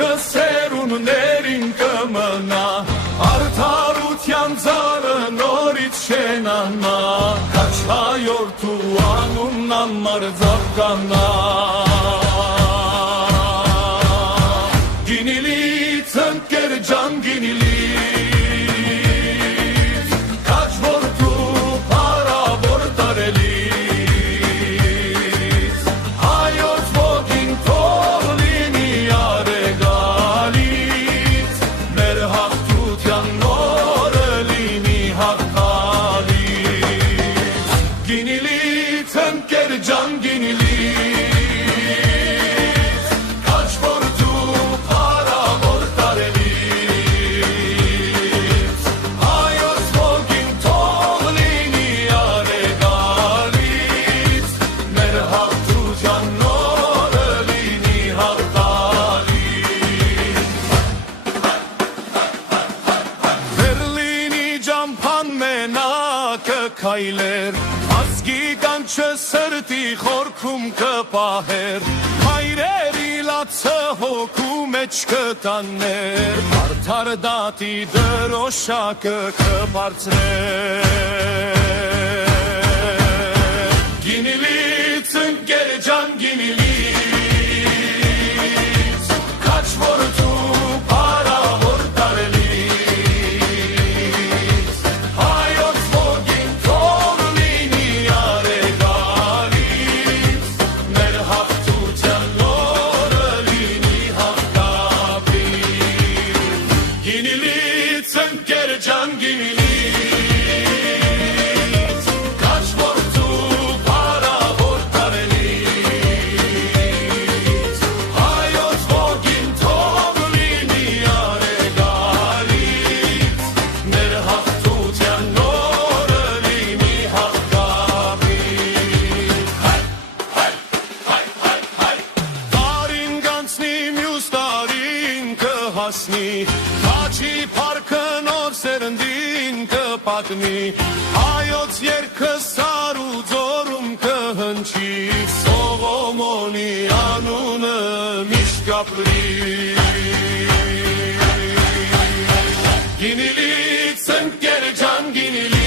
Կյանքը սերունդերին կմնա, արդարության ծառը նորից շենանա, Քաչ հայորդու անունն ամարձավ կանա։ Գինիլից ընկեր ջան գինիլից, Քաչ որդու փառավոր տարելից, Հայոց ոգին թող լինի արեգալից, Մեր հաղթության նորը լինի հաղթալից։ Գինիլից ընկեր ջան գինիլից, Քաչ որդու փառավոր տարելից, Հայոց ոգին թող լինի արեգալից, Մեր հաղթության նորը լինի հաղթալից։ Բերլինի ջամփան մենակը քայլեր, Ազգի կանչը սրտի խորքում կպահեր, Հայրերի լացը հոգու մեջ կտաներ, Արդար դատի դրոշակը կբարձրեր։ Գինիլից ընկեր ջան գինիլից, Քաչ որդու փառավոր տարելից, Հայոց ոգին թող լինի արեգալից, Մեր հաղթության նորը լինի հաղթաբից։ Գինիլից ընկեր ջան գինիլից, Քաչ որդու փառավոր տարելից, Հայոց ոգին թող լինի արեգալից, Մեր հաղթության նորը լինի հաղթաբից։ Տարին կանցնի մյուս տարին կհասնի, Քաչի փառքը նոր սերնդին կպատնի, Հայոց երգը սար ու ձորում կհնչի, Սողոմոնի անունը միշտ կապրի։ Գինիլից ընկեր ջան գինիլից,